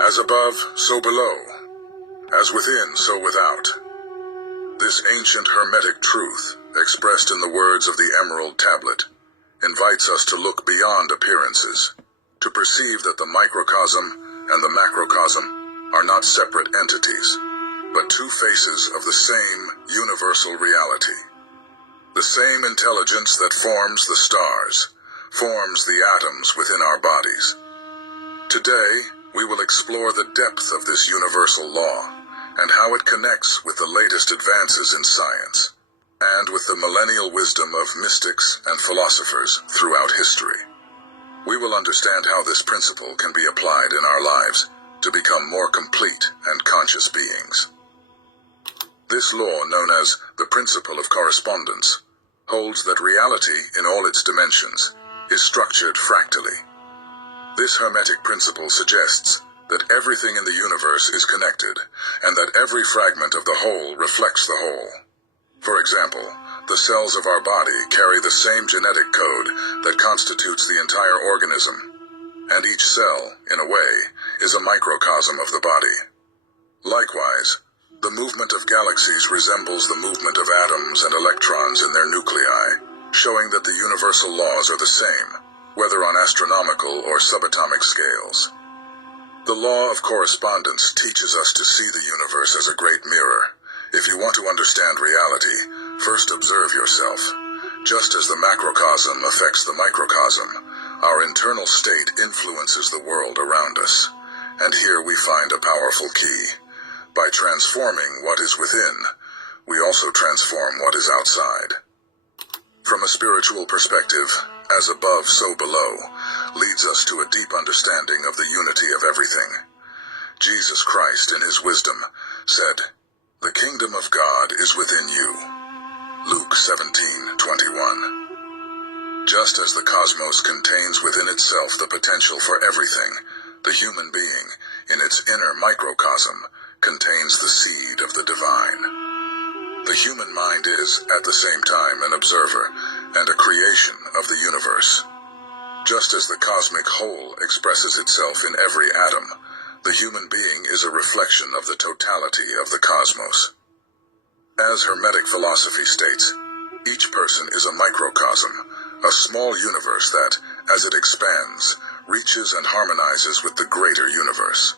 As above, so below. As within, so without. This ancient hermetic truth, expressed in the words of the Emerald Tablet, invites us to look beyond appearances, to perceive that the microcosm and the macrocosm are not separate entities, but two faces of the same universal reality. The same intelligence that forms the stars, forms the atoms within our bodies. Today, we will explore the depth of this universal law and how it connects with the latest advances in science and with the millennial wisdom of mystics and philosophers throughout history. We will understand how this principle can be applied in our lives to become more complete and conscious beings. This law, known as the principle of correspondence, holds that reality in all its dimensions is structured fractally. This hermetic principle suggests that everything in the universe is connected and that every fragment of the whole reflects the whole. For example, the cells of our body carry the same genetic code that constitutes the entire organism, and each cell, in a way, is a microcosm of the body. Likewise, the movement of galaxies resembles the movement of atoms and electrons in their nuclei, showing that the universal laws are the same, whether on astronomical or subatomic scales. The law of correspondence teaches us to see the universe as a great mirror. If you want to understand reality, first observe yourself. Just as the macrocosm affects the microcosm, our internal state influences the world around us. And here we find a powerful key. By transforming what is within, we also transform what is outside. From a spiritual perspective, as above, so below, leads us to a deep understanding of the unity of everything. Jesus Christ, in his wisdom, said, "The kingdom of God is within you." Luke 17:21. Just as the cosmos contains within itself the potential for everything, the human being, in its inner microcosm, contains the seed of the divine. The human mind is, at the same time, an observer and a creation of the universe. Just as the cosmic whole expresses itself in every atom, the human being is a reflection of the totality of the cosmos. As Hermetic philosophy states, each person is a microcosm, a small universe that, as it expands, reaches and harmonizes with the greater universe.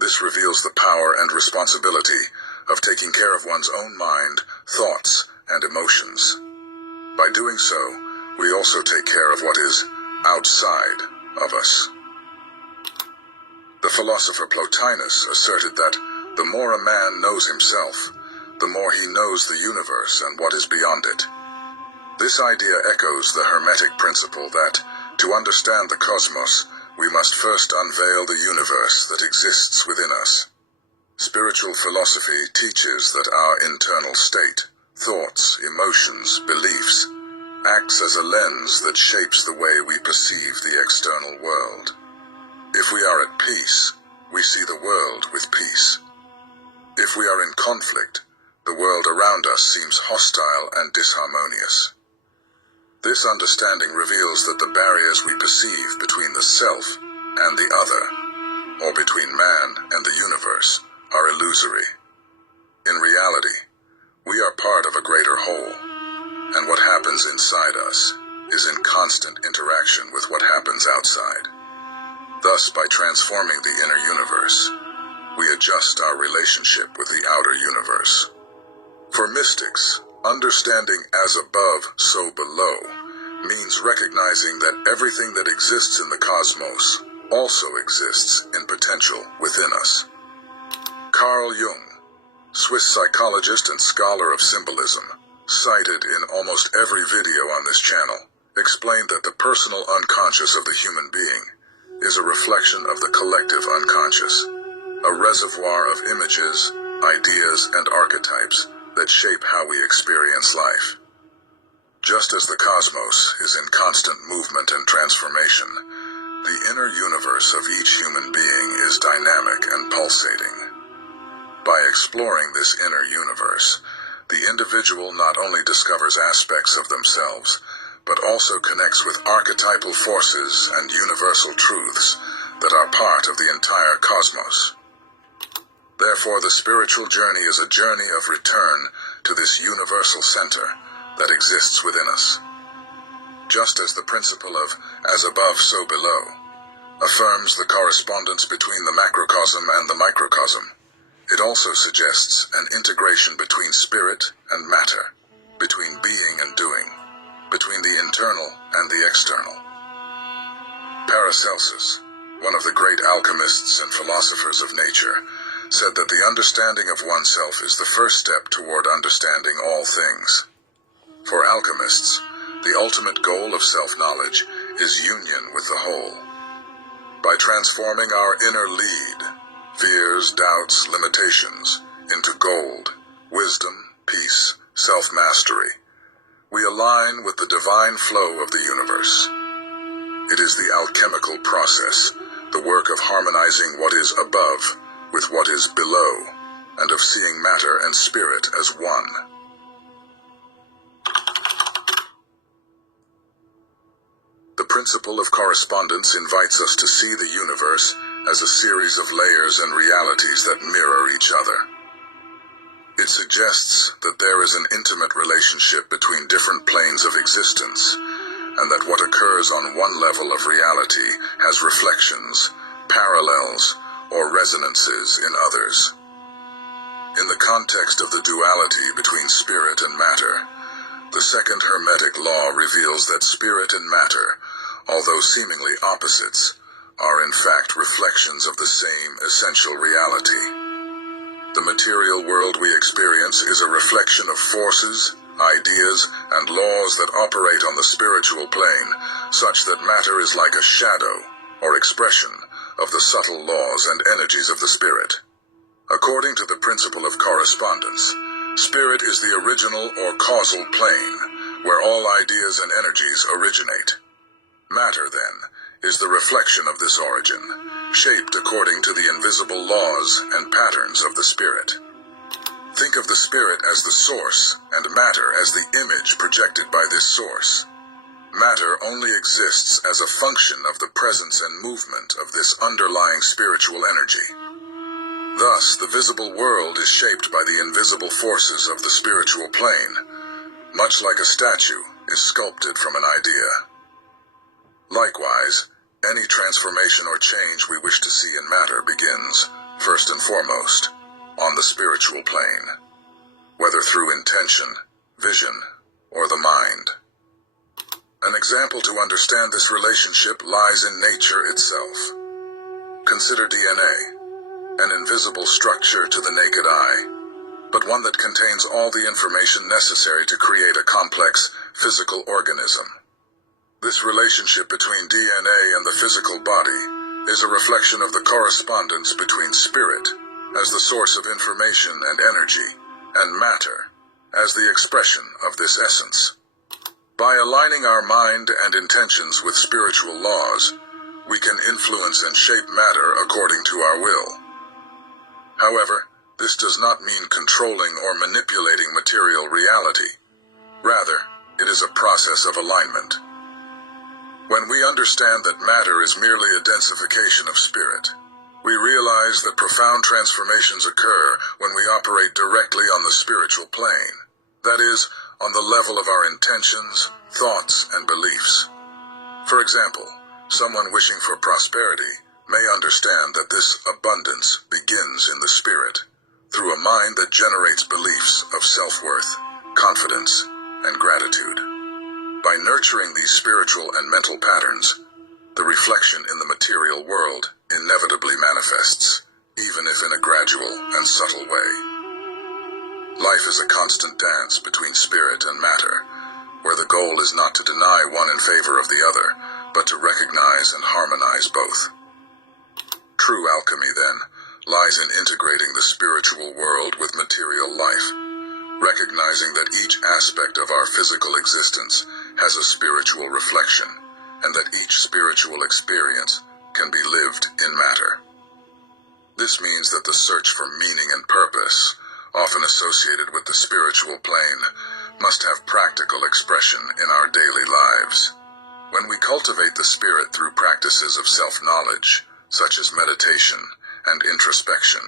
This reveals the power and responsibility of taking care of one's own mind, thoughts, and emotions. By doing so, we also take care of what is outside of us. The philosopher Plotinus asserted that the more a man knows himself, the more he knows the universe and what is beyond it. This idea echoes the Hermetic principle that, to understand the cosmos, we must first unveil the universe that exists within us. Spiritual philosophy teaches that our internal state, thoughts, emotions, beliefs, acts as a lens that shapes the way we perceive the external world. If we are at peace, we see the world with peace. If we are in conflict, the world around us seems hostile and disharmonious. This understanding reveals that the barriers we perceive between the self and the other, or between man and the universe, are illusory. In reality, we are part of a greater whole, and what happens inside us is in constant interaction with what happens outside. Thus, by transforming the inner universe, we adjust our relationship with the outer universe. For mystics, understanding as above, so below means recognizing that everything that exists in the cosmos also exists in potential within us. Carl Jung, Swiss psychologist and scholar of symbolism, cited in almost every video on this channel, explained that the personal unconscious of the human being is a reflection of the collective unconscious, a reservoir of images, ideas, and archetypes that shape how we experience life. Just as the cosmos is in constant movement and transformation, the inner universe of each human being is dynamic and pulsating. By exploring this inner universe, the individual not only discovers aspects of themselves, but also connects with archetypal forces and universal truths that are part of the entire cosmos. Therefore, the spiritual journey is a journey of return to this universal center that exists within us. Just as the principle of as above, so below affirms the correspondence between the macrocosm and the microcosm, it also suggests an integration between spirit and matter, between being and doing, between the internal and the external. Paracelsus, one of the great alchemists and philosophers of nature, said that the understanding of oneself is the first step toward understanding all things. For alchemists, the ultimate goal of self-knowledge is union with the whole. By transforming our inner lead, fears, doubts, limitations, into gold, wisdom, peace, self-mastery, we align with the divine flow of the universe. It is the alchemical process, the work of harmonizing what is above with what is below, and of seeing matter and spirit as one. The principle of correspondence invites us to see the universe as a series of layers and realities that mirror each other. It suggests that there is an intimate relationship between different planes of existence, and that what occurs on one level of reality has reflections, parallels, or resonances in others. In the context of the duality between spirit and matter, the second Hermetic law reveals that spirit and matter, although seemingly opposites, are in fact reflections of the same essential reality. The material world we experience is a reflection of forces, ideas, and laws that operate on the spiritual plane, such that matter is like a shadow or expression of the subtle laws and energies of the spirit. According to the principle of correspondence, spirit is the original or causal plane, where all ideas and energies originate. Matter, then, is the reflection of this origin, shaped according to the invisible laws and patterns of the spirit. Think of the spirit as the source, and matter as the image projected by this source. Matter only exists as a function of the presence and movement of this underlying spiritual energy. Thus, the visible world is shaped by the invisible forces of the spiritual plane, much like a statue is sculpted from an idea. Likewise, any transformation or change we wish to see in matter begins, first and foremost, on the spiritual plane, whether through intention, vision, or the mind. An example to understand this relationship lies in nature itself. Consider DNA, an invisible structure to the naked eye, but one that contains all the information necessary to create a complex physical organism. This relationship between DNA and the physical body is a reflection of the correspondence between spirit as the source of information and energy, and matter as the expression of this essence. By aligning our mind and intentions with spiritual laws, we can influence and shape matter according to our will. However, this does not mean controlling or manipulating material reality. Rather, it is a process of alignment. When we understand that matter is merely a densification of spirit, we realize that profound transformations occur when we operate directly on the spiritual plane, that is, on the level of our intentions, thoughts, and beliefs. For example, someone wishing for prosperity may understand that this abundance begins in the spirit, through a mind that generates beliefs of self-worth, confidence, and gratitude. By nurturing these spiritual and mental patterns, the reflection in the material world inevitably manifests, even if in a gradual and subtle way. Life is a constant dance between spirit and matter, where the goal is not to deny one in favor of the other, but to recognize and harmonize both. True alchemy, then, lies in integrating the spiritual world with material life, recognizing that each aspect of our physical existence has a spiritual reflection, and that each spiritual experience can be lived in matter. This means that the search for meaning and purpose, often associated with the spiritual plane, must have practical expression in our daily lives. When we cultivate the spirit through practices of self-knowledge, such as meditation and introspection,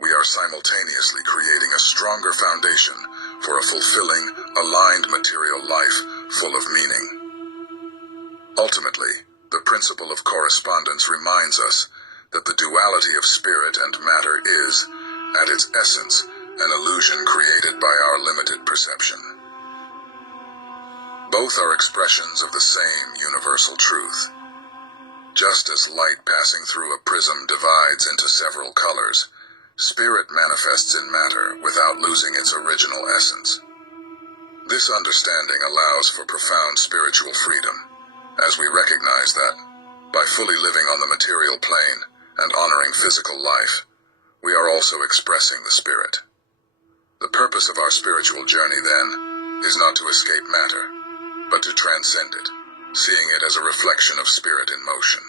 we are simultaneously creating a stronger foundation for a fulfilling, aligned material life full of meaning. Ultimately, the principle of correspondence reminds us that the duality of spirit and matter is, at its essence, an illusion created by our limited perception. Both are expressions of the same universal truth. Just as light passing through a prism divides into several colors, spirit manifests in matter without losing its original essence. This understanding allows for profound spiritual freedom, as we recognize that, by fully living on the material plane and honoring physical life, we are also expressing the spirit. The purpose of our spiritual journey, then, is not to escape matter, but to transcend it, seeing it as a reflection of spirit in motion.